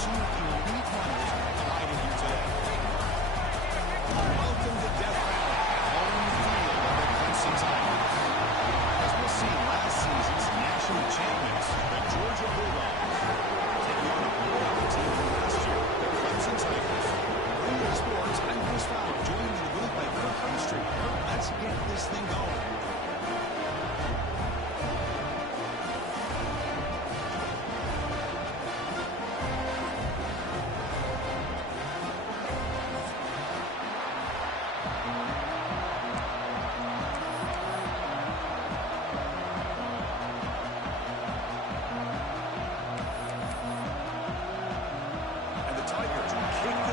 two elite runners colliding here today. Welcome to Death Valley, home field of the Clemson Tigers. As we'll see, last season's national champions, the Georgia Bulldogs, taking on a playoff team from last year, the Clemson Tigers. Bringing to sports, I'm Chris Fowler, joined in the booth by Kirk Heimstreit. Let's get this thing going.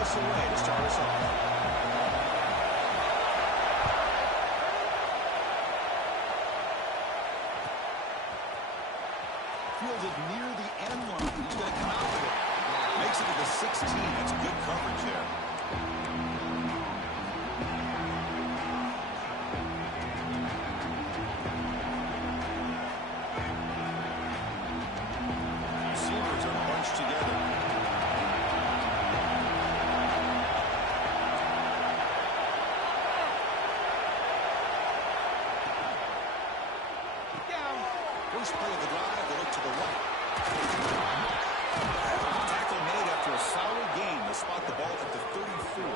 Away to start us off. Fielded near the end line. He's going to come out with it. Makes it to the 16. That's good coverage there. Receivers are bunched together. First play of the drive, they look to the right. Tackle made after a solid gain to spot the ball at the 34.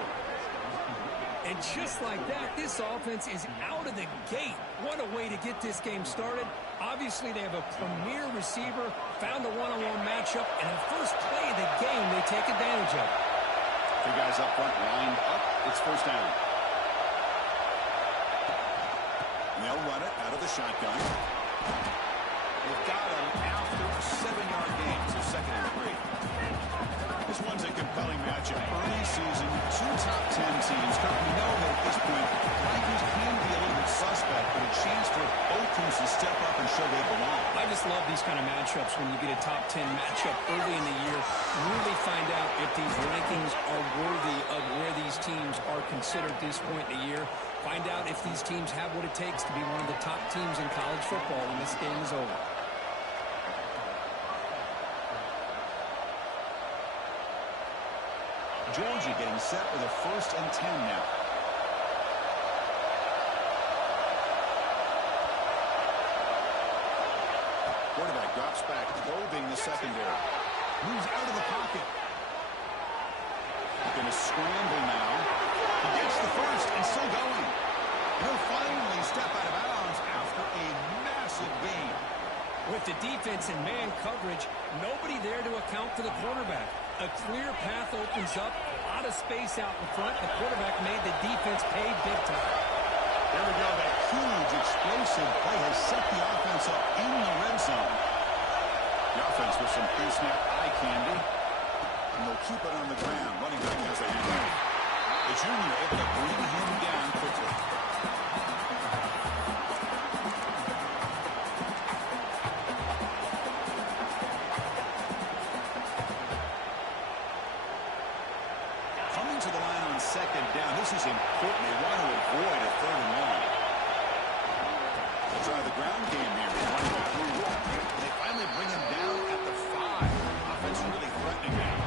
And just like that, this offense is out of the gate. What a way to get this game started. Obviously, they have a premier receiver, found a one-on-one matchup, and the first play of the game they take advantage of. Two guys up front lined up. It's first down. And they'll run it out of the shotgun. They've got him after a 7-yard gain, so second and 3. This one's a compelling matchup. Early season, two top 10 teams. We know that at this point, Vikings can be a little bit suspect, but a chance for both teams to step up and show they belong. I just love these kind of matchups when you get a top 10 matchup early in the year. Really find out if these rankings are worthy of where these teams are considered at this point in the year. Find out if these teams have what it takes to be one of the top teams in college football when this game is over. Georgia getting set with a 1st and 10 now. Quarterback drops back, probing the secondary. Moves out of the pocket. He's going to scramble now. He gets the first and still going. He'll finally step out of bounds after a massive gain. With the defense in man coverage, nobody there to account for the quarterback. A clear path opens up, a lot of space out in front. The quarterback made the defense pay big time. There we go. That huge, explosive play has set the offense up in the red zone. The offense with some pre-snap eye candy. And they'll keep it on the ground. Running back has a hand. The junior able to bring him down quickly. Coming to the line on 2nd down. This is important. They want to avoid a 3rd and 1. They'll try the ground game here. They finally bring him down at the 5. Offense really threatening now.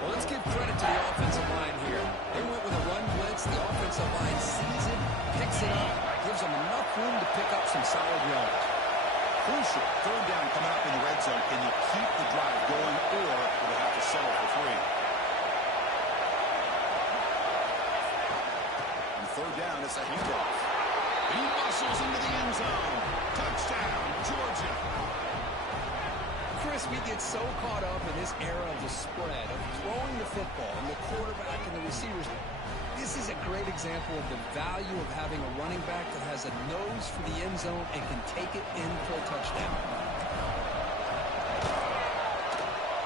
Well, let's give credit to the offensive line here. They went with a run blitz. The offensive line sees it, picks it up, gives them enough room to pick up some solid yards. Crucial 3rd down coming up in the red zone. Can you keep the drive going, or will they have to settle for 3? On 3rd down, it's a handoff. He muscles into the end zone. Touchdown, Georgia. Chris, we get so caught up in this era of the spread, of throwing the football, and the quarterback and the receivers. This is a great example of the value of having a running back that has a nose for the end zone and can take it in for a touchdown.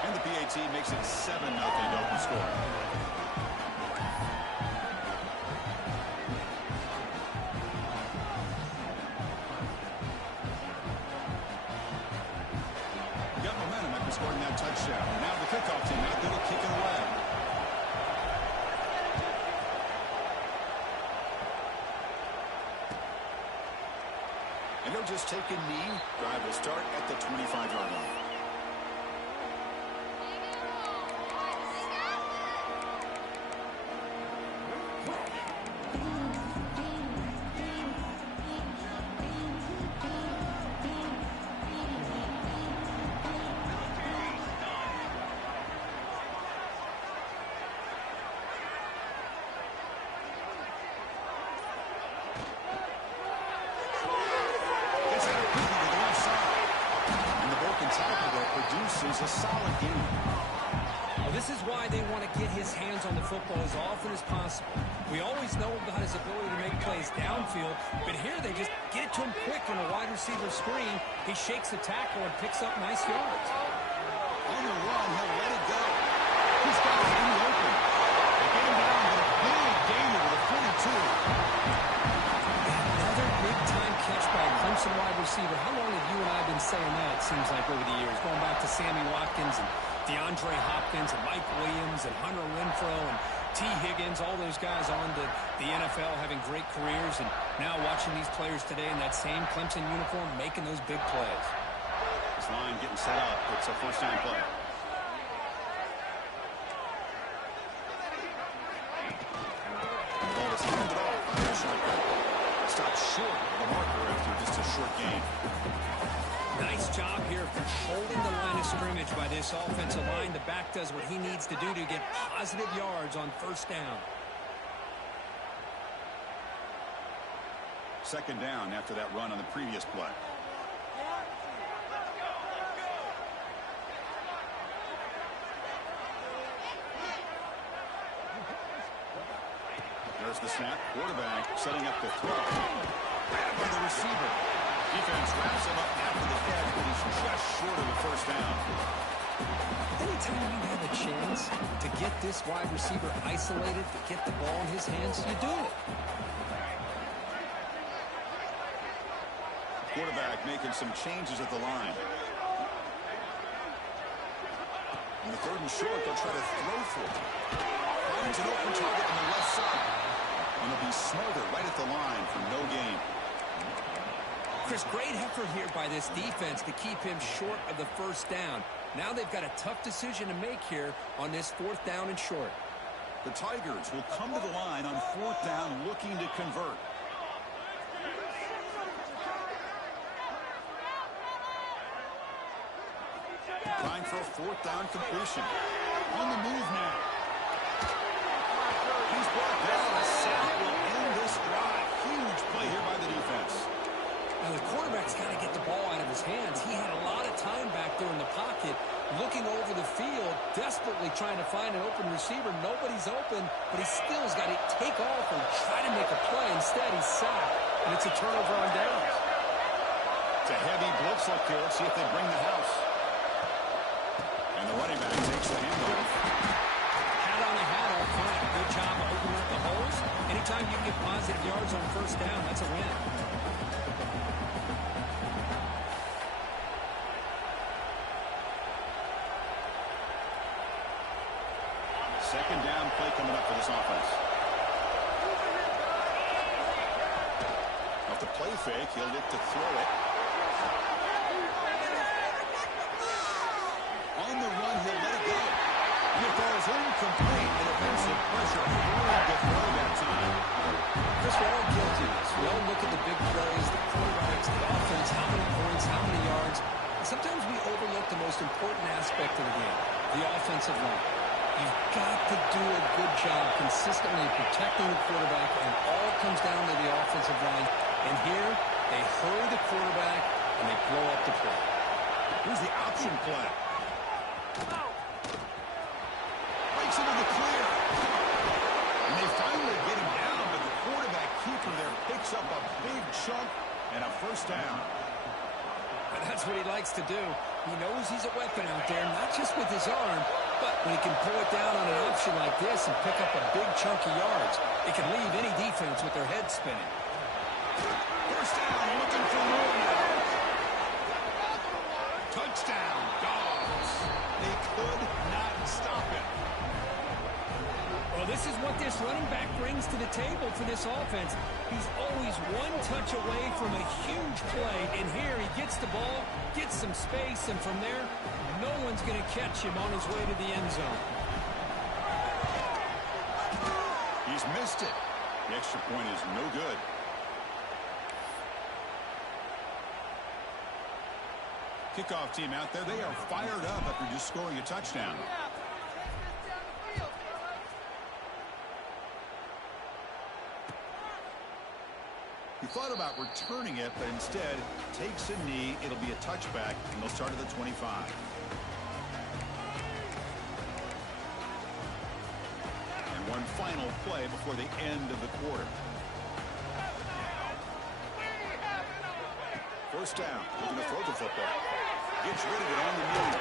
And the PAT makes it 7-0 open score. Got momentum after scoring that touchdown. Now the kickoff team out there to kick it away. And they'll just take a knee. Drive will start at the 25-yard line. is a solid game. Well, this is why they want to get his hands on the football as often as possible. We always know about his ability to make plays downfield, but here they just get it to him quick on a wide receiver screen. He shakes the tackle and picks up nice yards. On the run, he'll let it go. He's got it in the open. They get him down with a big gain over the 42. Another big-time catch by a Clemson wide receiver. How long have you and I been saying that, it seems like, over the years? Going back to Sammy Watkins and DeAndre Hopkins and Mike Williams and Hunter Renfrow and T. Higgins, all those guys on to the NFL having great careers, and now watching these players today in that same Clemson uniform making those big plays. This line getting set up. It's a first down play. Ball is handed off by the shotgun. Stopped short of the marker after just a short gain. Nice job here controlling the line of scrimmage by this offensive line. The back does what he needs to do to get positive yards on first down. Second down after that run on the previous play. There's the snap. Quarterback setting up the throw. Grabbed by the receiver. Defense wraps him up after the catch, but he's just short of the first down. Anytime you have a chance to get this wide receiver isolated, to get the ball in his hands, you do it. Quarterback making some changes at the line. On the third and short, they'll try to throw for it. Finds an open target on the left side. And it'll be smothered right at the line for no gain. Chris, great effort here by this defense to keep him short of the first down. Now they've got a tough decision to make here on this fourth down and short. The Tigers will come to the line on fourth down looking to convert. Trying for a fourth down completion. On the move now. He's brought down. A sack will end this drive. Huge play here by the defense. Now the quarterback's got to get the ball out of his hands. He had a lot of time back there in the pocket, looking over the field, desperately trying to find an open receiver. Nobody's open, but he still has got to take off and try to make a play. Instead, he's sacked, and it's a turnover on downs. It's a heavy blitz look here. Let's see if they bring the house. And the running back takes the handoff. Hat on a hat all front. Good job of opening up the holes. Anytime you get positive yards on first down, that's a win. Second down play coming up for this offense. Off the play fake, he'll look to throw it. On the run, he'll let it go. And the ball is incomplete. The defensive pressure hard to throw that time. Chris, we're all guilty of this. We all look at the big plays, the quarterbacks, the offense, how many points, how many yards. And sometimes we overlook the most important aspect of the game, the offensive line. You've got to do a good job consistently protecting the quarterback, and all comes down to the offensive line. And here, they hurry the quarterback, and they blow up the play. Here's the option play. Breaks into the clear. And they finally get him down, but the quarterback keeper there picks up a big chunk and a first down. And that's what he likes to do. He knows he's a weapon out there, not just with his arm, but when he can pull it down on an option like this and pick up a big chunk of yards, it can leave any defense with their head spinning. First down, looking for more now. Touchdown, Dogs. They could not stop it. Well, this is what this running back brings to the table for this offense. He's always one touch away from a huge play, and here he gets the ball, gets some space, and from there, no one's going to catch him on his way to the end zone. He's missed it. The extra point is no good. Kickoff team out there, they are fired up after just scoring a touchdown. He thought about returning it, but instead takes a knee. It'll be a touchback, and they'll start at the 25. One final play before the end of the quarter. First down, looking to throw the football. Gets rid of it on the move.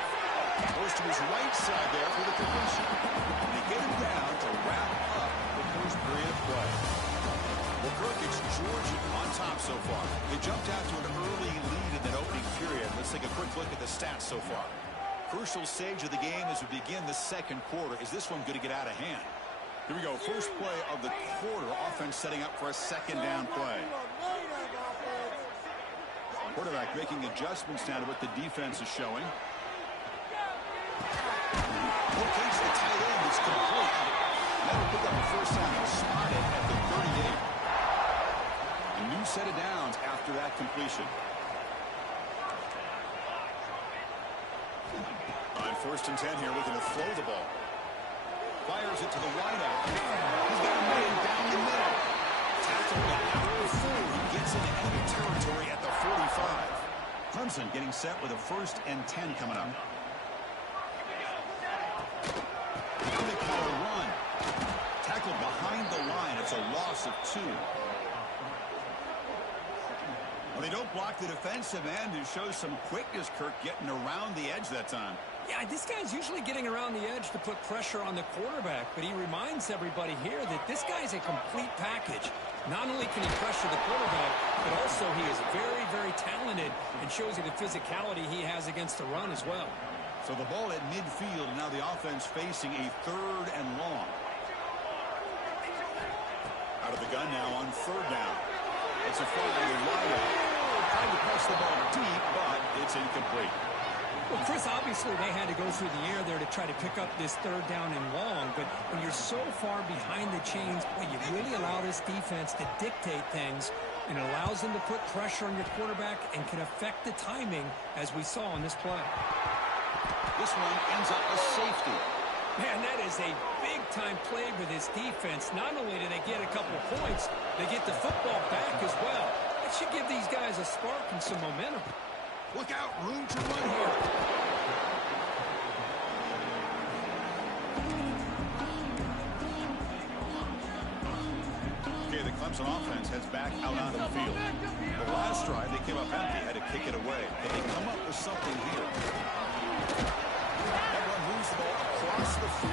Goes to his right side there for the completion. And they get him down to wrap up the first period of play. Well, Kirk, it's Georgia on top so far. They jumped out to an early lead in that opening period. Let's take a quick look at the stats so far. Crucial stage of the game as we begin the second quarter. Is this one going to get out of hand? Here we go. First play of the quarter. Offense setting up for a second down play. Quarterback making adjustments now to what the defense is showing. Locates the tight end. It's complete. That'll pick up the first down and spot it at the 38. A new set of downs after that completion. On 1st and 10 here, looking to throw the ball. Fires it to the wideout. He's got a man down the middle. Tackled out the full. He gets into enemy territory at the 45. Clemson getting set with a 1st and 10 coming up. Now they call a run. Tackled behind the line. It's a loss of 2. Well, they don't block the defensive end and show some quickness, Kirk, getting around the edge that time. Yeah, this guy's usually getting around the edge to put pressure on the quarterback, but he reminds everybody here that this guy's a complete package. Not only can he pressure the quarterback, but also he is very, very talented and shows you the physicality he has against the run as well. So the ball at midfield, now the offense facing a 3rd and long. Out of the gun now on 3rd down. It's a fly wide out. Trying to press the ball deep, but it's incomplete. Well, Chris, obviously they had to go through the air there to try to pick up this 3rd down and long, but when you're so far behind the chains, boy, you really allow this defense to dictate things, and it allows them to put pressure on your quarterback and can affect the timing, as we saw in this play. This one ends up a safety. Man, that is a big-time play for this defense. Not only do they get a couple points, they get the football back as well. That should give these guys a spark and some momentum. Look out, room to run here. Okay, the Clemson offense heads back out onto the field. The last drive, they came up empty, had to kick it away. But they come up with something here. That one moves the ball across the 40.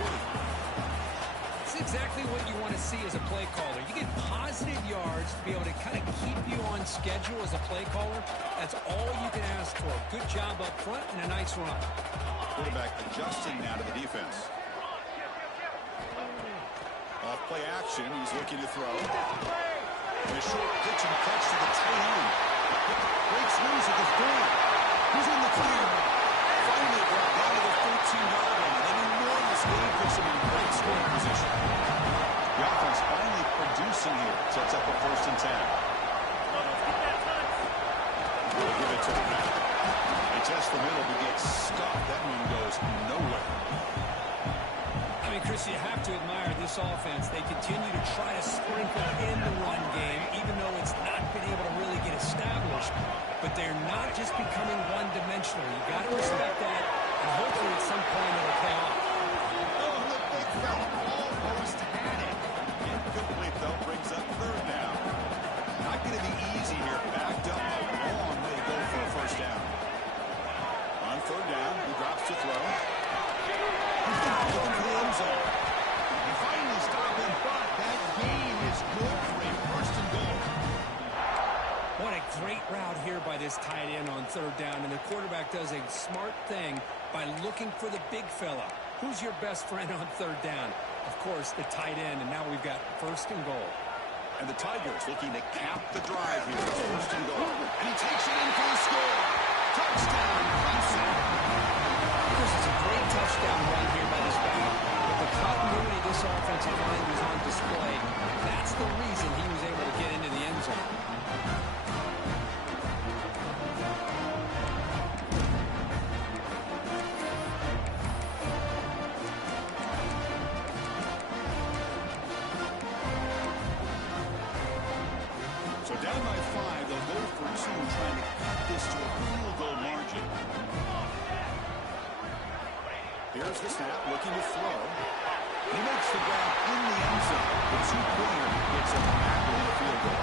It's exactly what you want to see as a play caller. You get positive yards to be able to kind of keep you on schedule as a play caller. That's all you can ask for. Good job up front and a nice run. Quarterback adjusting now to the defense. Off play action, he's looking to throw. And a short pitch and catch to the tight end. Breaks loose at the 40. Who's in the clear? Finally brought down to the 13-yard line. An enormous gain puts him in great scoring position. The offense finally producing here. Sets up a 1st and 10. They'll give it to the back. They test the middle but get stuck. That one goes nowhere. I mean, Chris, you have to admire this offense. They continue to try to sprinkle in the run game, even though it's not been able to really get established. But they're not just becoming one-dimensional. You got to respect that, and hopefully at some point it'll pay off. Oh, the big fella almost had it. Incomplete, though, brings up 3rd down. Not going to be easy here. Backed up a long way to go for a 1st down. On 3rd down, he drops to throw. He's looking for the end zone. He finally stopped him, but that gain is good for a 1st and goal. What a great route here by this tight end on 3rd down, and the quarterback does a smart thing by looking for the big fella. Who's your best friend on 3rd down? Of course, the tight end, and now we've got 1st and goal. And the Tigers looking to cap the drive here. 1st and goal. And he takes it in for the score. Touchdown, Clemson. This is a great touchdown run here by this back. But the continuity of this offensive line was on display. That's the reason he was able to get into the end zone. So down by 5, they'll go for 2, trying to cut this to a field goal margin. Here's the snap, looking to throw. He makes the grab in the end zone. The two-pointer gets a magnificent field goal.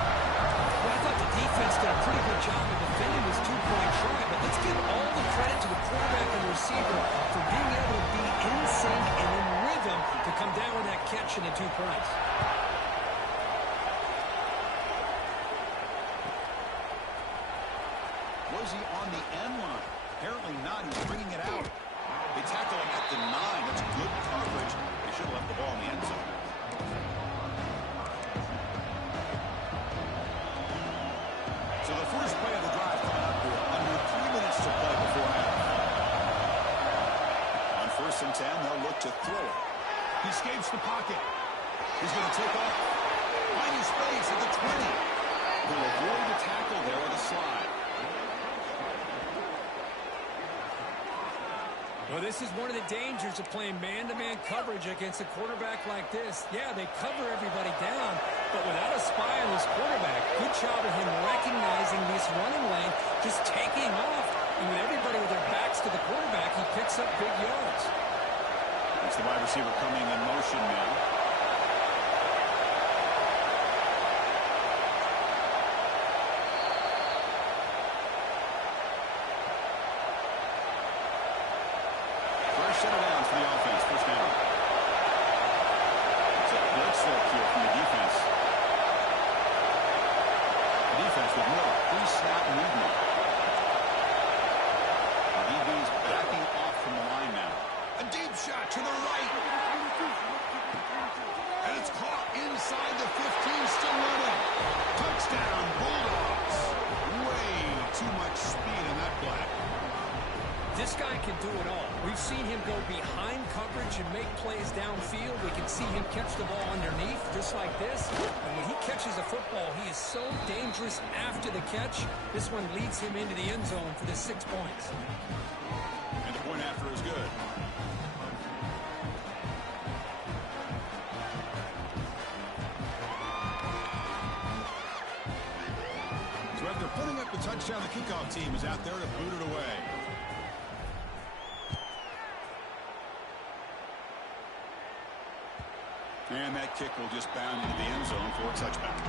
Well, I thought the defense did a pretty good job of defending this two-point try, but let's give all the credit to the quarterback and receiver for being able to be in sync and in rhythm to come down with that catch and the 2 points. Was he on the end line? Apparently not. He's bringing it out. They tackle him at the 9. That's good coverage. They should have left the ball in the end zone. So the first play of the drive coming up here. Under 3 minutes to play before half. On 1st and 10, they'll look to throw it. He escapes the pocket. He's going to take off. Finding space at the 20. He'll avoid the tackle there with a slide. Well, this is one of the dangers of playing man-to-man coverage against a quarterback like this. Yeah, they cover everybody down, but without a spy on this quarterback, good job of him recognizing this running lane, just taking off. And with everybody with their backs to the quarterback, he picks up big yards. That's the wide receiver coming in motion now. Set it down for the offense. First down. It's a blitz look here from the defense. The defense with more pre-snap movement. The DB's backing off from the line now. A deep shot to the right. And it's caught inside the 15, still running. Touchdown, Bulldogs. Way too much speed on that play. This guy can do it all. We've seen him go behind coverage and make plays downfield. We can see him catch the ball underneath, just like this. And when he catches a football, he is so dangerous after the catch. This one leads him into the end zone for the 6 points. And the point after is good. So after putting up the touchdown, the kickoff team is out there to boot it away. And that kick will just bound into the end zone for a touchback.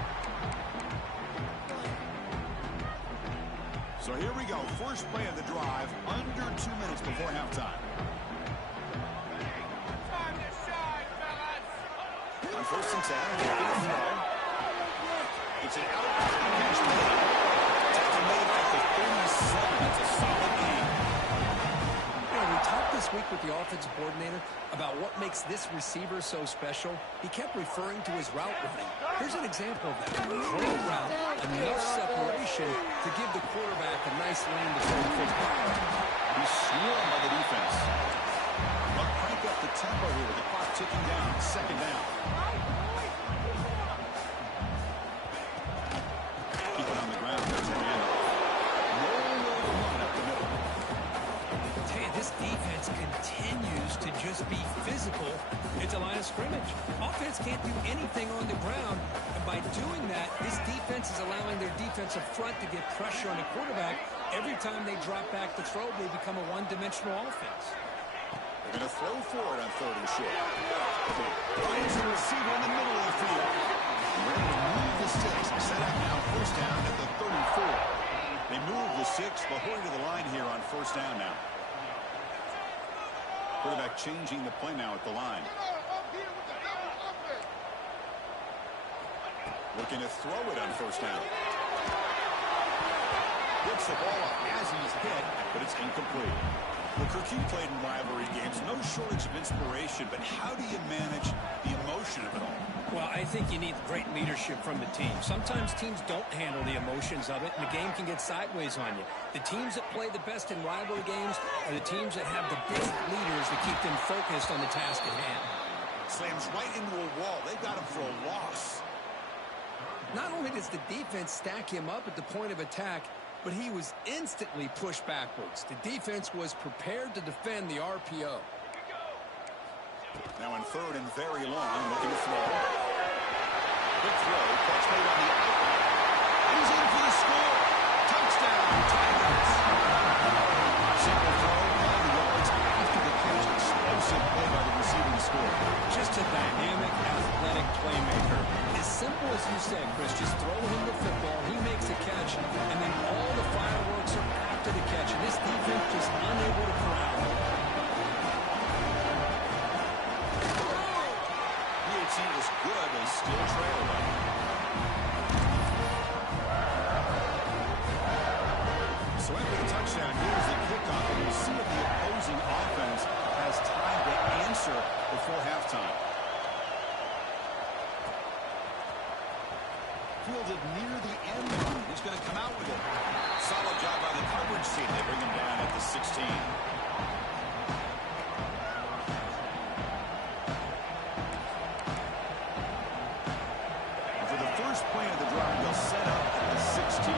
So here we go. First play of the drive, under 2 minutes before halftime. On 1st and 10, it's an out catch made. Tackle made at the 37. That's a solid game. We talked this week with the offensive coordinator about what makes this receiver so special. He kept referring to his route running. Here's an example of that. Throw route, enough separation to give the quarterback a nice lane to throw the football. He's swarmed by the defense. But crank up the tempo here with the clock ticking down. 2nd down. Keep it on the ground. There's the end. Nowhere to run up the middle. This defense continues to just be physical at the line of scrimmage. Offense can't do anything on the ground, and by doing that, this defense is allowing their defensive front to get pressure on the quarterback. Every time they drop back to throw, they become a one-dimensional offense. They're going to throw for it on 3rd and short. Finds the receiver in the middle of the field. Ready to move the sticks. Set up now, 1st down at the 34. They move the 6, but hurry to the line here on 1st down now. Quarterback changing the play now at the line. Looking to throw it on 1st down. Gets the ball up as he's hit, but it's incomplete. Well, Kirk, you played in rivalry games. No shortage of inspiration, but how do you manage the emotion of it all? Well, I think you need great leadership from the team. Sometimes teams don't handle the emotions of it, and the game can get sideways on you. The teams that play the best in rivalry games are the teams that have the best leaders that keep them focused on the task at hand. Slams right into a wall. They've got him for a loss. Not only does the defense stack him up at the point of attack, but he was instantly pushed backwards. The defense was prepared to defend the RPO. Now in 3rd and very long, looking to throw. Good throw. Catch made on the outlet. He's in for the score. Touchdown, Tigers. Single throw, 9 yards after the catch. Explosive play by the receiver to score. Just to athletic playmaker. As simple as you said, Chris, just throw him the football, he makes a catch, and then all the fireworks are after the catch. And this defense just unable to corral him. PAT is good and still trail them. So after the touchdown, here's the kickoff, and you see if the opposing offense has time to answer before halftime. Fielded near the end zone. He's going to come out with it. Solid job by the coverage team. They bring him down at the 16. And for the first play of the drive, they'll set up at the 16.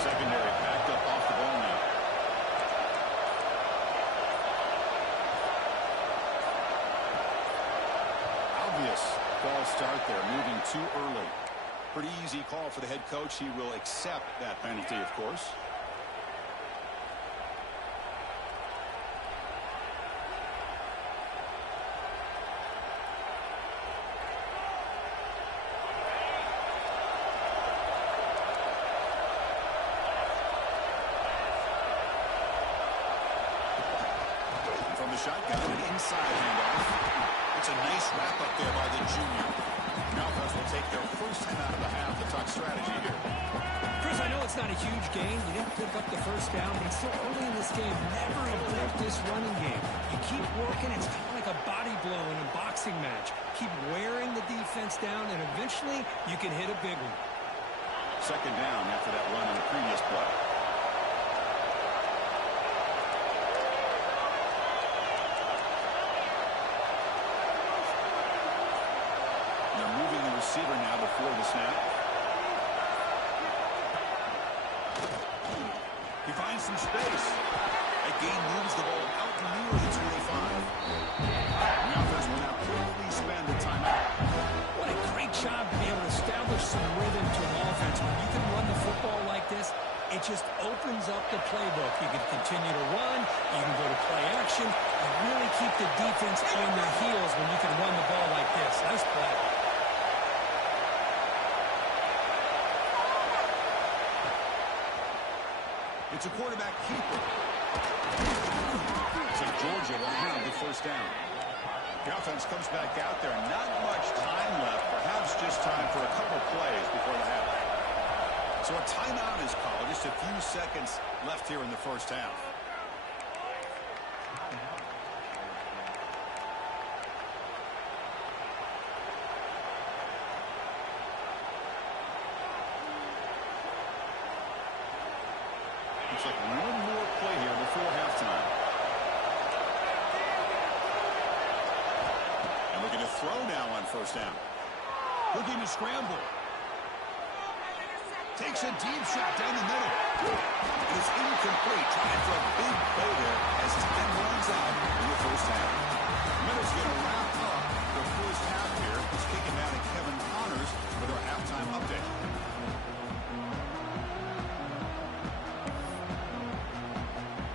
Secondary packed up off the ball now. Obvious false start there, moving too early. Pretty easy call for the head coach. He will accept that penalty, of course. From the shotgun, an inside handoff. It's a nice wrap up there by the junior. Falcons will take their first 10 out of the half. The top strategy here. Chris, I know it's not a huge game. You didn't pick up the first down, but it's still early in this game. Never abort this running game. You keep working. It's kind of like a body blow in a boxing match. Keep wearing the defense down, and eventually you can hit a big one. Second down after that run on the previous play. They're moving the receiver now before the snap. He finds some space. That gain moves the ball out near the 25. The offense will now quickly spend the timeout. What a great job to be able to establish some rhythm to an offense. When you can run the football like this, it just opens up the playbook. You can continue to run. You can go to play action. And really keep the defense on their heels when you can run the ball like this. Nice play. It's a quarterback keeper. So Georgia will have the first down. The offense comes back out there. Not much time left. Perhaps just time for a couple plays before the half. So a timeout is called. Just a few seconds left here in the first half. Looks like one more play here before halftime. And looking to throw now on first down. Looking to scramble. Takes a deep shot down the middle. It is incomplete. Trying for a big play there as time runs out in the first half. Minutes going to wrap up the first half here. It's kicking down to Kevin Connors with our halftime update.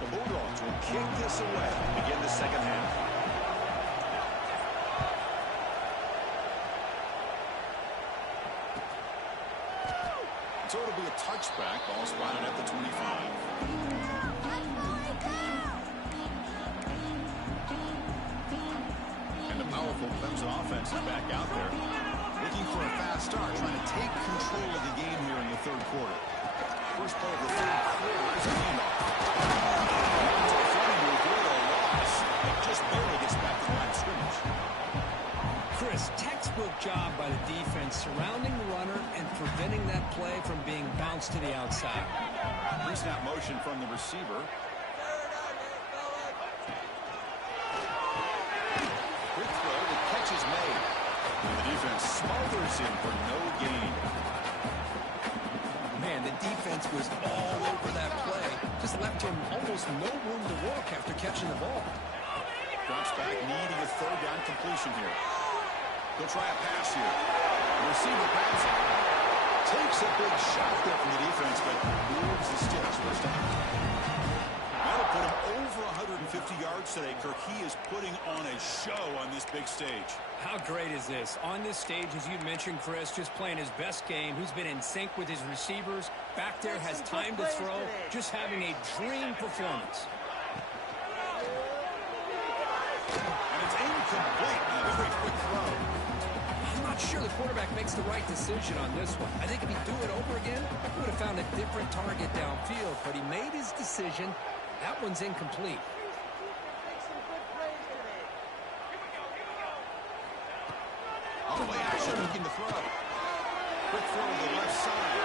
Bulldogs will kick this away to begin the second half. So it'll be a touchback. Ball spotted at the 25. And the powerful Clemson offense is back out there. Looking for a fast start. Trying to take control of the game here in the third quarter. First play of the third quarter is a handoff. Just barely gets back to the line of scrimmage. Chris, textbook job by the defense surrounding the runner and preventing that play from being bounced to the outside. Pre-snap motion from the receiver. Quick throw, the catch is made. And the defense smothers him for no gain. Man, the defense was all over that play. Just left him almost no room to walk after catching the ball. Drops back, needing a third down completion here. He'll try a pass here. The receiver grabs it. Takes a big shot there from the defense, but moves the sticks first down. That'll put him over 150 yards much today, Kirk. He is putting on a show on this big stage. How great is this? On this stage, as you mentioned, Chris, just playing his best game. He's been in sync with his receivers. Back there, has time to throw. Just having a dream performance. And it's incomplete. A very quick throw. I'm not sure the quarterback makes the right decision on this one. I think if he'd do it over again, he would have found a different target downfield. But he made his decision. That one's incomplete. On the way action, looking to throw. Quick throw to the left side.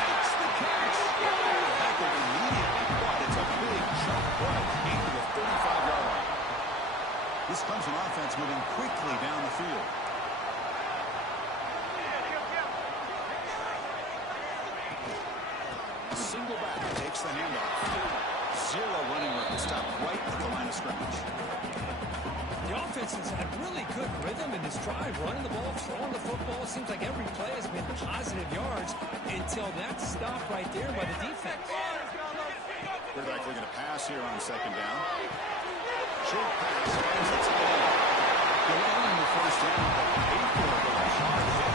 Makes the catch. Tackle immediately, but it's a big jump play into the 35-yard line. This Clemson offense moving quickly down the field. Single back takes the handoff. Zero running room. Stop right at the line of scrimmage. The offense has had really good rhythm in this drive, running the ball, throwing the football. Seems like every play has been positive yards until that stop right there by the defense. Quarterback looking to pass here on second down. Short pass finds its way. They're running the first down, but paid for it with a hard hit.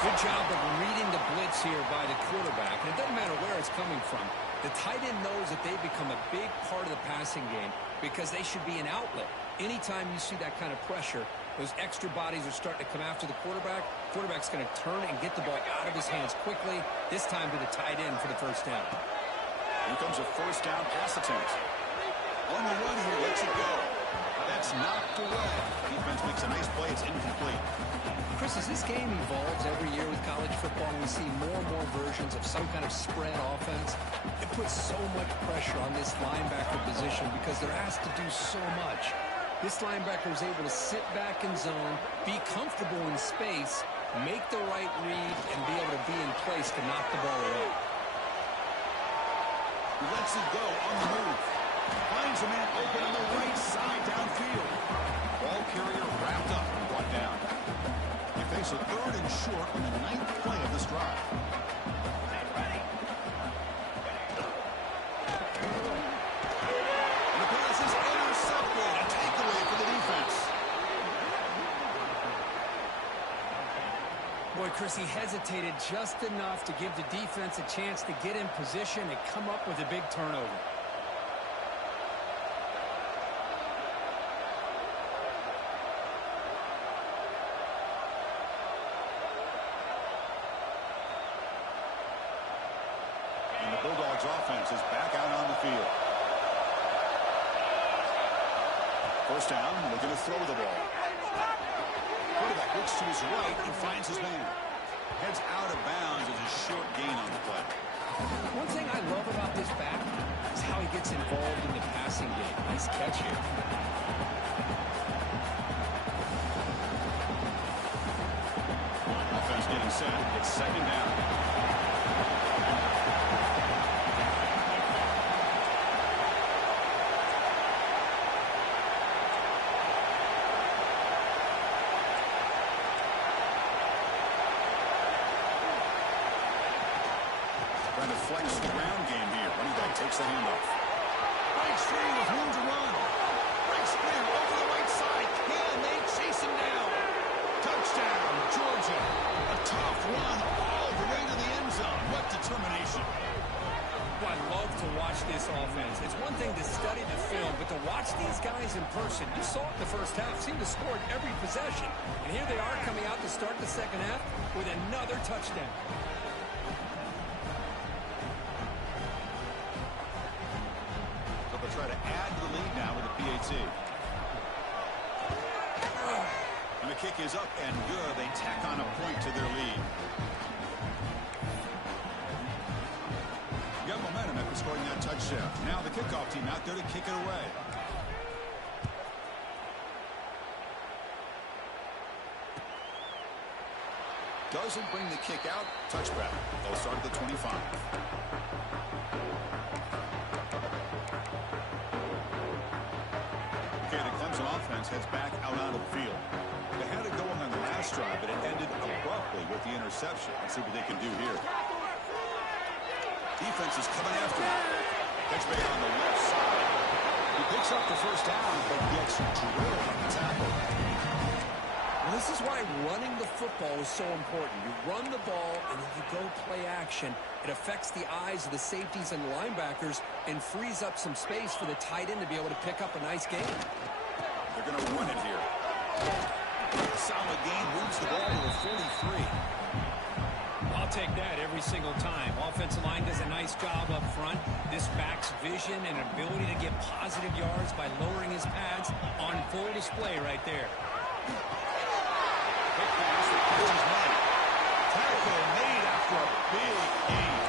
Good job of reading the blitz here by the quarterback. And it doesn't matter where it's coming from. The tight end knows that they become a big part of the passing game because they should be an outlet. Anytime you see that kind of pressure, those extra bodies are starting to come after the quarterback. Quarterback's going to turn and get the ball out of his hands quickly, this time to the tight end for the first down. Here comes a first down pass attempt. On the run here, lets it go. That's knocked away. Defense makes a nice play. It's incomplete. Chris, as this game evolves every year with college football, we see more and more versions of some kind of spread offense. It puts so much pressure on this linebacker position because they're asked to do so much. This linebacker is able to sit back in zone, be comfortable in space, make the right read, and be able to be in place to knock the ball away. He lets it go on the move. Finds a man open on the right side downfield. Ball carrier wrapped up and brought down. They face a third and short on the 9th play of this drive. And the pass is intercepted. A takeaway for the defense. Boy, Chris, he hesitated just enough to give the defense a chance to get in position and come up with a big turnover. And the Bulldogs offense is back out on the field. First down, looking to throw the ball. Quarterback looks to his right and finds his man. Heads out of bounds as a short gain on the play. One thing I love about this back is how he gets involved in the passing game. Nice catch here. Offense getting set. It's second down. Trying to flex the ground game here. Running back takes the handoff. Breaks free with room to run. Breaks free over the right side. Can they chase him down? Touchdown, Georgia. A tough run all the way to the end zone. What determination. Well, I love to watch this offense. It's one thing to study the film, but to watch these guys in person, you saw it in the first half, seemed to score in every possession. And here they are coming out to start the second half with another touchdown. Try to add to the lead now with the PAT. And the kick is up and good. They tack on a point to their lead. Got momentum after scoring that touchdown. Now the kickoff team out there to kick it away. Doesn't bring the kick out. Touchback. They'll start at the 25. Offense heads back out onto the field. They had it going on the last drive, but it ended abruptly with the interception. Let's see what they can do here. Defense is coming after him. Catch back on the left side. He Picks up the first down, but gets drilled on the tackle. Well, this is why running the football is so important. You run the ball, and then you go play action. It affects the eyes of the safeties and linebackers and frees up some space for the tight end to be able to pick up a nice gain. They're going to run it here. A solid gain moves the ball to a 43. I'll take that every single time. Offensive line does a nice job up front. This back's vision and ability to get positive yards by lowering his pads on full display right there. Tackle made after a big gain.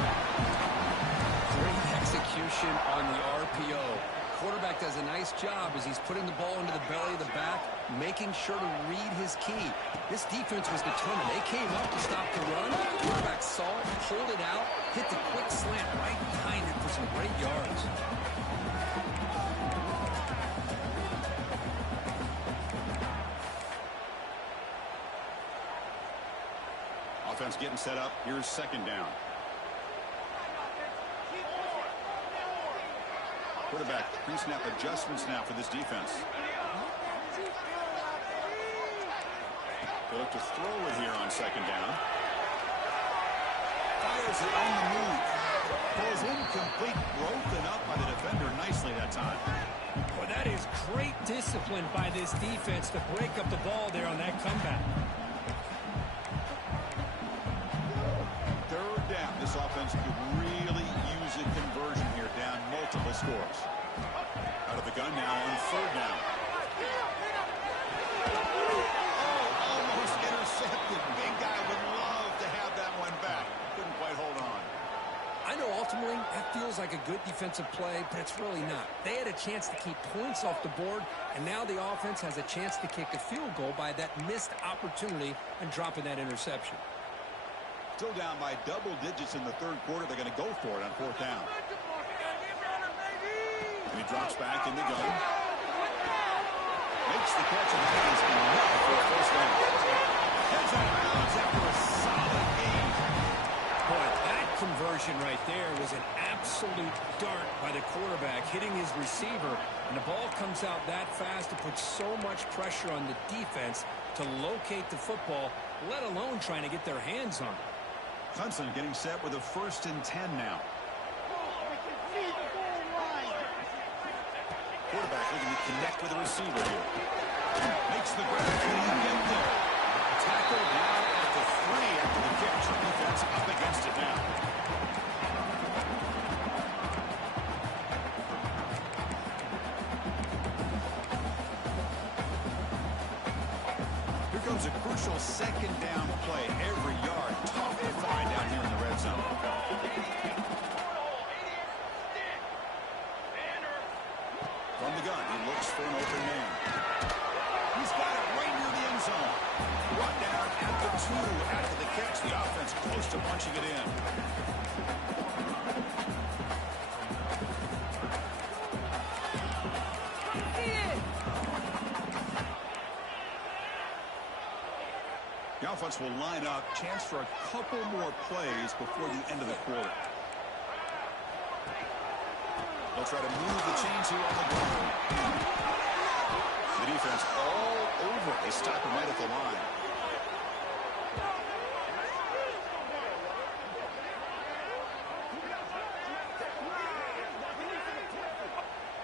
Great execution on the RPO. Quarterback does a nice job as he's putting the ball into the belly of the back, making sure to read his key. This defense was determined. They came up to stop the run. Quarterback saw it, pulled it out, hit the quick slant right behind it for some great yards. Offense getting set up. Here's second down. Quarterback pre-snap adjustments now for this defense. They look to throw it here on second down. Fires it on the move. Goes incomplete, broken up by the defender nicely that time. Well, that is great discipline by this defense to break up the ball there on that comeback. Third down. This offense could really use a conversion here, down multiple scores. Out of the gun now on third down. Oh, almost intercepted. Big guy would love to have that one back. Couldn't quite hold on. I know ultimately that feels like a good defensive play, but it's really not. They had a chance to keep points off the board, and now the offense has a chance to kick a field goal by that missed opportunity and dropping that interception. Still down by double digits in the third quarter. They're going to go for it on fourth down. And he drops back in the gun. Makes the catch, and that is enough for a first down. Heads out of bounds after a solid gain. Boy, that conversion right there was an absolute dart by the quarterback, hitting his receiver, and the ball comes out that fast to put so much pressure on the defense to locate the football, let alone trying to get their hands on it. Clemson getting set with a 1st and 10 now. Quarterback looking to connect with the receiver here. Makes the grab. Can he get there? Tackle down at the 3 after the catch. Defense up against it now. Here comes a crucial second down play. Every yard tough to find down here in the red zone. From the gun, he looks for an open man. He's got it right near the end zone. Run down at the 2 after the catch. The offense close to punching it in. The offense will line up. Chance for a couple more plays before the end of the quarter. They'll try to move the chains here on the ground. The defense all over. They stop him right at the line.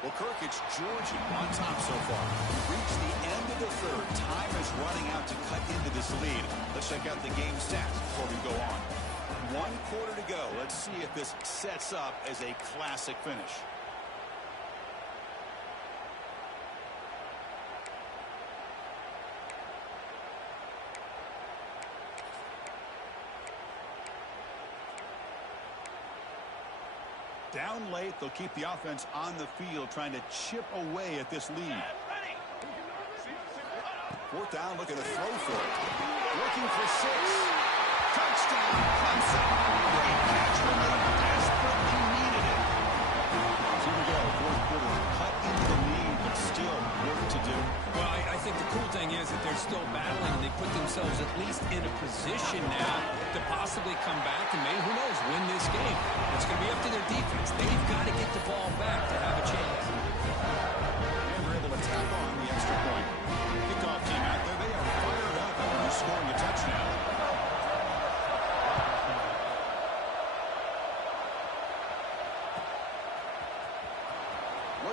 Well, Kirk, it's Georgia on top so far. We've reached the end of the third. Time is running out to cut into this lead. Let's check out the game stats before we go on. 1 quarter to go. Let's see if this sets up as a classic finish. Down late, they'll keep the offense on the field, trying to chip away at this lead. Fourth down, looking to throw for it. Looking for 6. Touchdown, Clemson. Great catch when they desperately needed it. Here we go, fourth quarter. Cut into the lead, but still work to do. Well, I think the cool thing is that they're still battling, and they put themselves at least in a position now to possibly come back and maybe, who knows, win this game. It's going to be up to their defense. They've got to get the ball back to have a chance.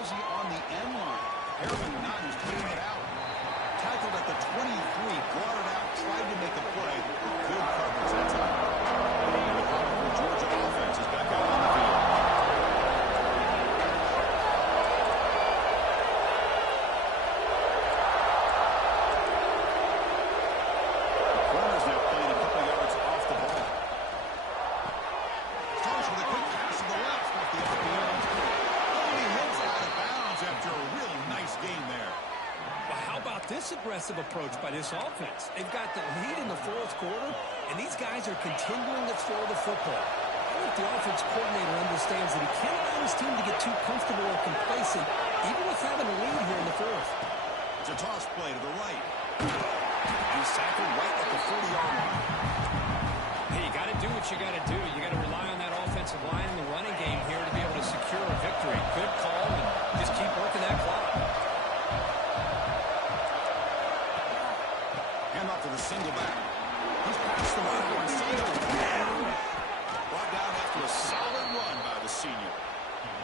jersey on the end line. Harriman not who's clearing it out. Tackled at the 23, brought it out, tried to make a play. Good coverage that time. And the powerful Georgia offense is back out on the field. The corner's now playing a couple yards off the ball. Starts with a quick pass to the left off the RPO. And he heads out of bounds after a really nice game there. Well, how about this aggressive approach by this offense? They've got the lead in the fourth quarter, and these guys are continuing to throw the football. I think the offense coordinator understands that he can't allow his team to get too comfortable or complacent, even with having a lead here in the fourth. It's a toss play to the right. He's tackled right at the 40-yard line. Hey, you got to do what you got to do. You got to rely on that offensive line in the running game here to be able to secure a victory. Good call, and just keep working that clock. Hand off to the single back. He's past the marker and single. Brought down after a solid run by the senior.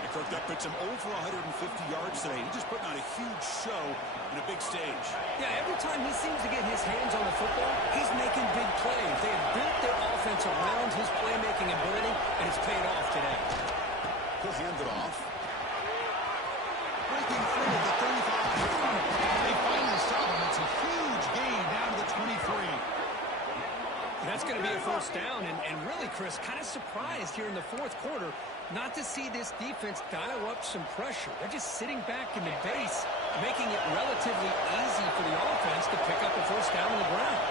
And Kirk, that puts him over 150 yards today. He's just putting on a huge show in a big stage. Yeah, every time he seems to get his hands on the football, he's making big plays. They have built their offense around his playmaking ability, and it's paid off today. He'll hand it off. Breaking free at the 35. They finally stop him. It's a huge gain down to the 23. That's going to be a first down, and really, Chris, kind of surprised here in the fourth quarter not to see this defense dial up some pressure. They're just sitting back in the base, making it relatively easy for the offense to pick up a first down on the ground.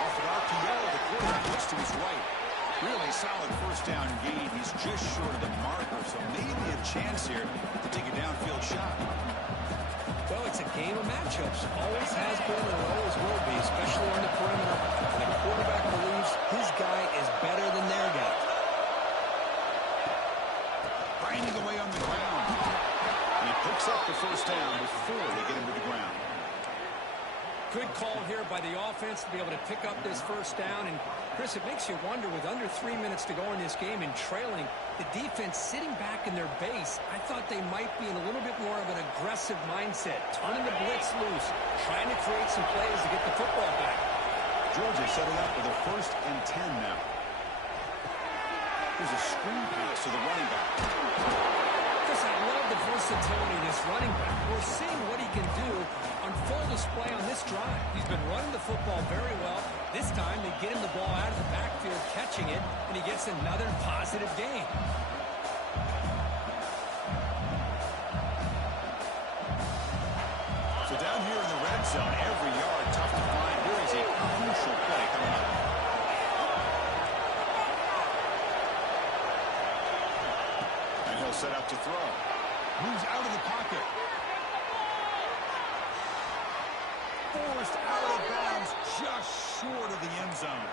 Off the RPO, the quarterback looks to his right. Really solid first down gain. He's just short of the marker, so maybe a chance here to take a downfield shot. Well, it's a game of matchups. Always has been and always will be, especially on the perimeter. And the quarterback believes his guy is better than their guy. Grinding away on the ground. And he picks up the first down before they get him to the ground. Good call here by the offense to be able to pick up this first down. And, Chris, it makes you wonder, with under 3 minutes to go in this game and trailing, the defense sitting back in their base, I thought they might be in a little bit more of an aggressive mindset, turning the blitz loose, trying to create some plays to get the football back. Georgia setting up for the 1st and 10 now. Here's a screen pass to the running back. Chris, I love the versatility of this running back. We're seeing what he can do on full display on this drive. He's been running the football very well. This time they get him the ball out of the backfield, catching it, and he gets another positive gain. So down here in the red zone, every yard tough to find. Here is a crucial play coming up. And he'll set up to throw. Moves out of the pocket. Forced out of bounds, just short of the end zone.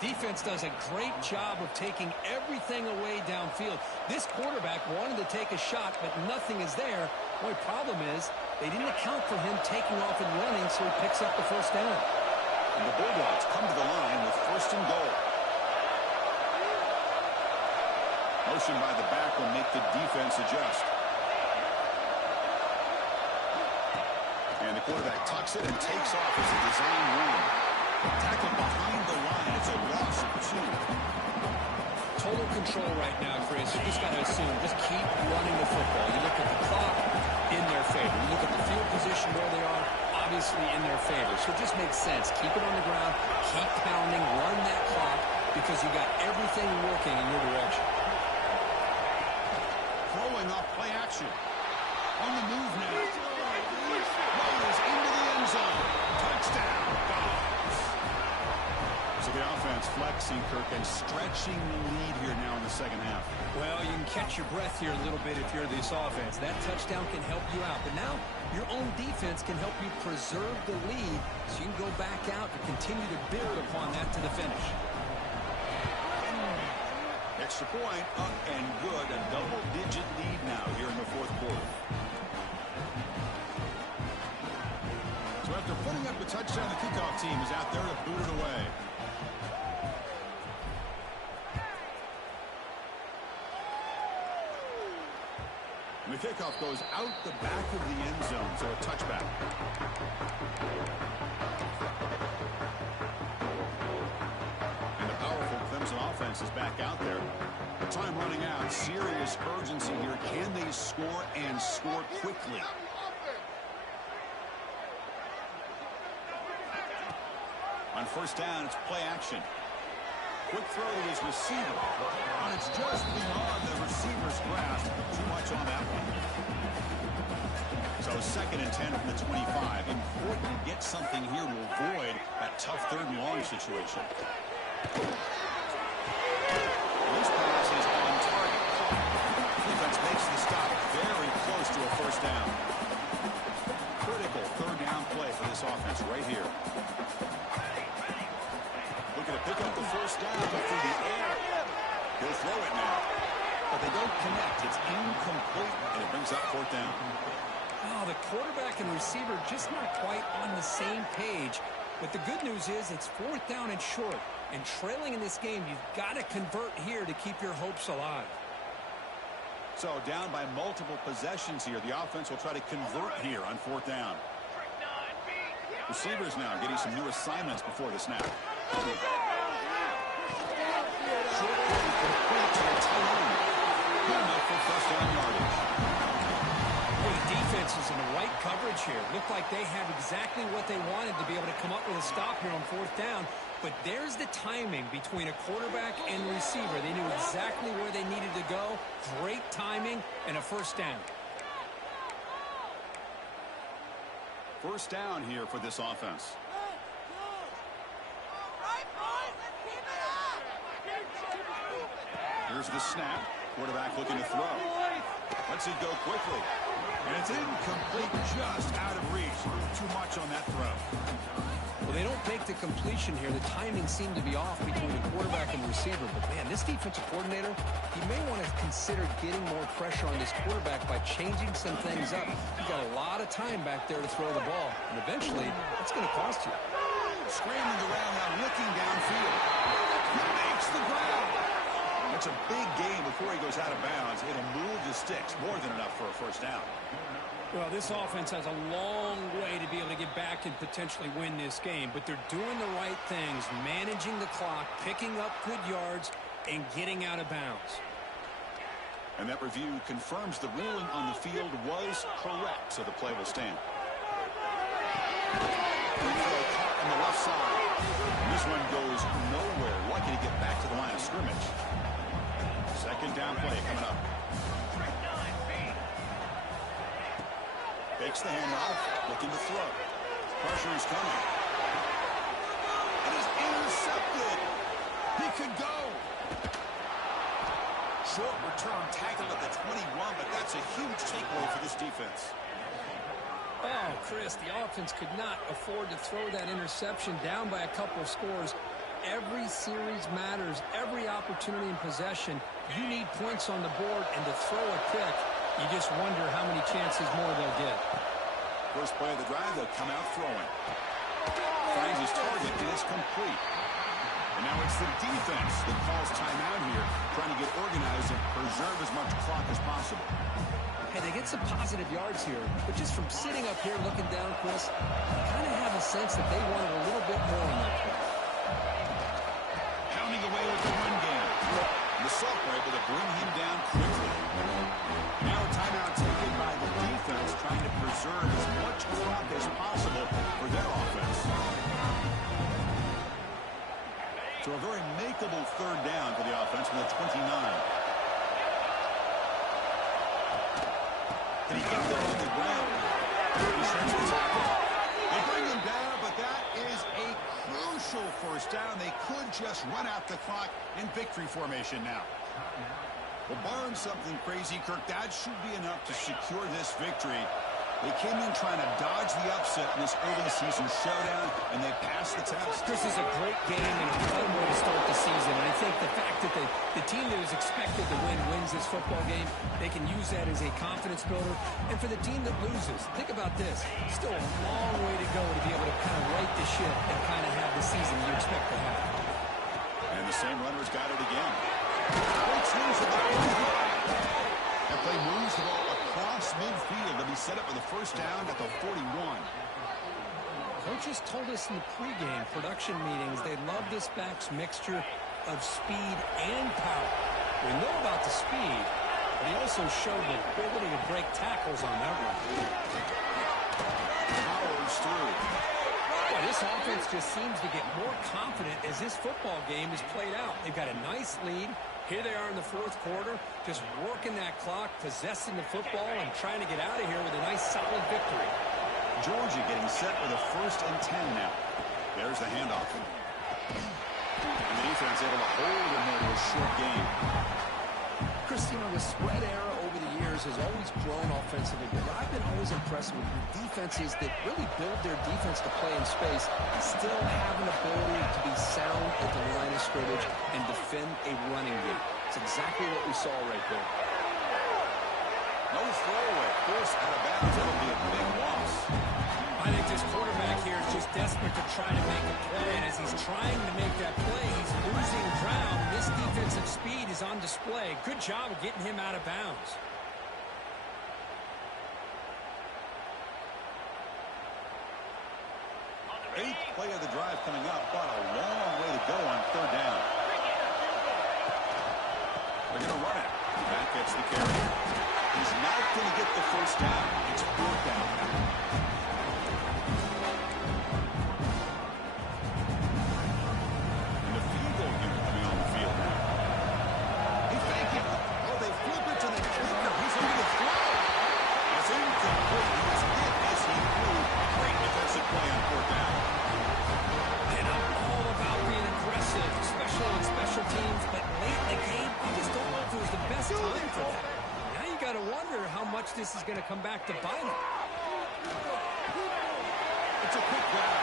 Defense does a great job of taking everything away downfield. This quarterback wanted to take a shot, but nothing is there. The only problem is they didn't account for him taking off and running, so he picks up the first down. And the Bulldogs come to the line with 1st and goal. Motion by the back will make the defense adjust. And the quarterback tucks it and takes off as a design run. Tackle behind the line. It's a loss of 2. Total control right now, Chris. You just got to assume, just keep running the football. You look at the clock, in their favor. You look at the field position where they are, obviously in their favor. So it just makes sense. Keep it on the ground, keep pounding, run that clock, because you got everything working in your direction. Throwing off play action. On the move now. Rolls into the end zone. Touchdown, Dogs. So the offense flexing, Kirk, and stretching the lead here now in the second half. Well, you can catch your breath here a little bit if you're this offense. That touchdown can help you out. But now your own defense can help you preserve the lead so you can go back out and continue to build upon that to the finish. Extra point, up and good. A double-digit lead now here in the fourth quarter. So after putting up a touchdown, the kickoff team is out there to boot it away. And the kickoff goes out the back of the end zone, so a touchback. And the powerful Clemson offense is back out there. The time running out. Serious urgency here. Can they score and score quickly? On first down, it's play action. Quick throw to his receiver. And it's just beyond the receiver's grasp. Too much on that one. So 2nd and 10 from the 25. Important to get something here to avoid that tough 3rd and long situation. This pass is on target. Defense makes the stop very close to a first down. Critical 3rd down play for this offense right here. Looking to pick up the first down through the air. He'll throw it now. But they don't connect. It's incomplete, and it brings up 4th down. Oh, the quarterback and receiver just not quite on the same page. But the good news is it's 4th down and short. And trailing in this game, you've got to convert here to keep your hopes alive. So down by multiple possessions here. The offense will try to convert here on 4th down. Receivers now getting some new assignments before the snap. Short play complete to the tight end. Good enough for first down yardage. Well, the defense is in the right coverage here. Looked like they have exactly what they wanted to be able to come up with a stop here on 4th down. But there's the timing between a quarterback and receiver. They knew exactly where they needed to go. Great timing and a first down. First down here for this offense. Here's the snap. Quarterback looking to throw. Lets it go quickly. And it's incomplete, just out of reach. Too much on that throw. Well, they don't make the completion here. The timing seemed to be off between the quarterback and the receiver. But, man, this defensive coordinator, he may want to consider getting more pressure on this quarterback by changing some things up. He's got a lot of time back there to throw the ball. And eventually, it's going to cost you. Scrambling around now, looking downfield. He makes the grab. That's a big gain before he goes out of bounds. It'll move the sticks. More than enough for a first down. Well, this offense has a long way to be able to get back and potentially win this game. But they're doing the right things, managing the clock, picking up good yards, and getting out of bounds. And that review confirms the ruling on the field was correct, so the play will stand. Quick throw caught on the left side. This one goes nowhere. Lucky to get back to the line of scrimmage. 2nd down play coming up. Takes the handoff, looking to throw. Pressure is coming. It is intercepted. He could go. Short return tackle at the 21, but that's a huge takeaway for this defense. Oh, Chris, the offense could not afford to throw that interception down by a couple of scores. Every series matters. Every opportunity in possession. You need points on the board, and to throw a pick, you just wonder how many chances more they'll get. First play of the drive, they'll come out throwing. Finds his target, and it's complete. And now it's the defense that calls timeout here, trying to get organized and preserve as much clock as possible. Hey, they get some positive yards here, but just from sitting up here looking down, Chris, I kind of have a sense that they wanted a little bit more on that play. Pounding away with the run game. The Salt were able to bring him down quickly. Now a timeout taken by the defense, trying to preserve as much clock as possible for their offense. So a very makeable 3rd down for the offense from the 29. Did he get there on the ground? He shrinks the tackle. They bring him down, but that is a crucial first down. They could just run out the clock in victory formation now. Well, barring something crazy, Kirk, that should be enough to secure this victory. They came in trying to dodge the upset in this early season showdown, and they passed the test. This is a great game and a fun way to start the season. And I think the fact that the team that was expected to win wins this football game, they can use that as a confidence builder. And for the team that loses, think about this. Still a long way to go to be able to kind of right the ship and kind of have the season you expect to have. And the same runner's got it again. That play moves the ball across just told us in the pregame production meetings they love this back's mixture of speed and power. We know about the speed, but he also showed the ability to break tackles on that one. Powers through. Boy, this offense just seems to get more confident as this football game is played out. They've got a nice lead. Here they are in the fourth quarter, just working that clock, possessing the football, and trying to get out of here with a nice, solid victory. Georgia getting set with a 1st and 10 now. There's the handoff. And the defense able to hold him there to a short game. Chris, the spread era over the years has always grown offensively, but I've been always impressed with defenses that really build their defense to play in space, still have an ability to be sound at the line of scrimmage and defend a running game. It's exactly what we saw right there. No throwaway. Forced out of bounds. That'll be a big loss. I think this quarterback here is just desperate to try to make a play, and as he's trying to make that play, he's losing ground. This defensive speed is on display. Good job of getting him out of bounds. Eighth play of the drive coming up, but a long way to go on 3rd down. They're going to run it. That gets the carry. He's not going to get the 1st down. It's 4th down. And the field goal unit coming on the field now. He faked it. Oh, they flip it to the kicker. He's going to throw. It's incomplete. He was hit as he threw. Great defensive play on 4th down. And I'm all about being aggressive, especially on special teams, but late in the game, I just don't know if it was the best time for that. Now you got to wonder how much this is going to come back to bite him. It's a quick grab.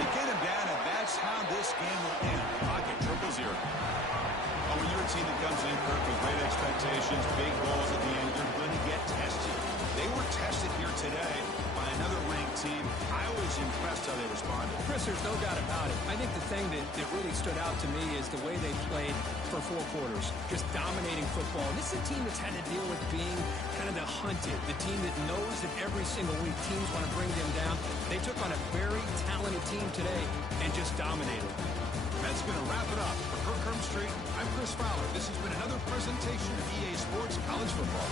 They get him down, and that's how this game will end. Pocket 0-0. Oh, when you're a team that comes in, Kirk, with great expectations, big goals at the end, you're going to get tested. They were tested here today by another ranked team. I was impressed how they responded. Chris, there's no doubt about it. I think the thing that really stood out to me is the way they played for 4 quarters, just dominating football. And this is a team that's had to deal with being kind of the hunted, the team that knows that every single week teams want to bring them down. They took on a very talented team today and just dominated. That's going to wrap it up. For Kirk Street, I'm Chris Fowler. This has been another presentation of EA Sports College Football.